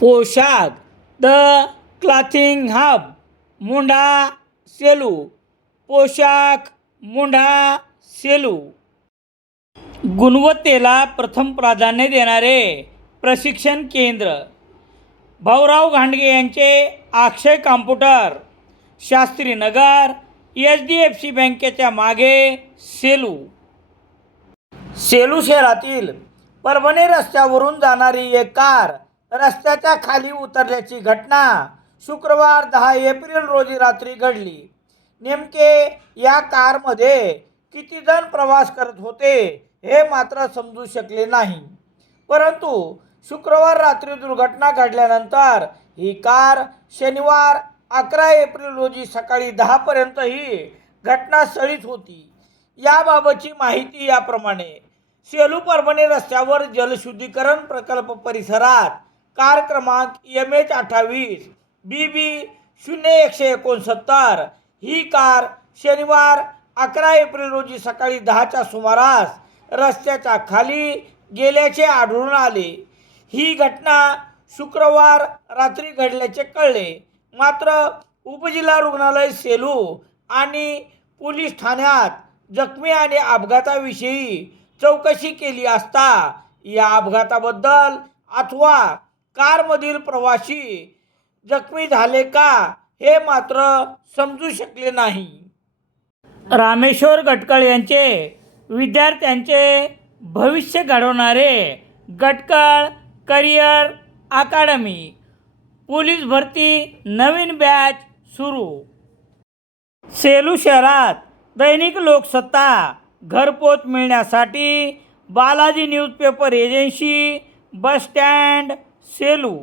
पोशाख the clothing hub मुंढा Selu. पोशाख मुंढा सेलू. गुणवत्तेला प्रथम प्राधान्य देणारे प्रशिक्षण केंद्र. भाऊराव घांडगे यांचे अक्षय कॉम्प्युटर, शास्त्रीनगर, HDFC बँकेच्या मागे, सेलू. सेलू शहरातील परभणी रस्त्यावरून जाणारी एक कार रस्त्याच्या खाली उतरल्याची घटना शुक्रवार 10 एप्रिल रोजी रात्री घडली. नेमके या कारमध्ये किती जण प्रवास करत होते हे मात्र समजू शकले नाही. परंतु शुक्रवार रात्री दुर्घटना घडल्यानंतर ही कार शनिवार 11 एप्रिल रोजी सकाळी 10 पर्यंत ही घटनास्थळीच होती. याबाबतची माहिती याप्रमाणे. सेलू परभणी रस्त्यावर जलशुद्धीकरण प्रकल्प परिसरात कार क्रमांक MH28 BB 0169 ही कार शनिवार 11 एप्रिल रोजी सकाळी 10च्या सुमारास रस्त्याच्या खाली गेल्याचे आढळून आले. ही घटना शुक्रवार रात्री घडल्याचे कळले. मात्र उपजिल्हा रुग्णालय सेलू आणि पोलीस ठाण्यात जखमी आणि अपघाताविषयी चौकशी केली असता या अपघाताबद्दल अथवा कारमधील प्रवासी जखमी झाले का हे मात्र समजू शकले नाही. रामेश्वर गटकळ यांचे विद्यार्थ्यांचे भविष्य घडवणारे गटकळ करिअर अकादमी. पोलीस भरती नवीन बॅच सुरू. सेलू शहरात दैनिक लोकसत्ता घरपोच मिळण्यासाठी Balaji newspaper agency, bus stand, Selu.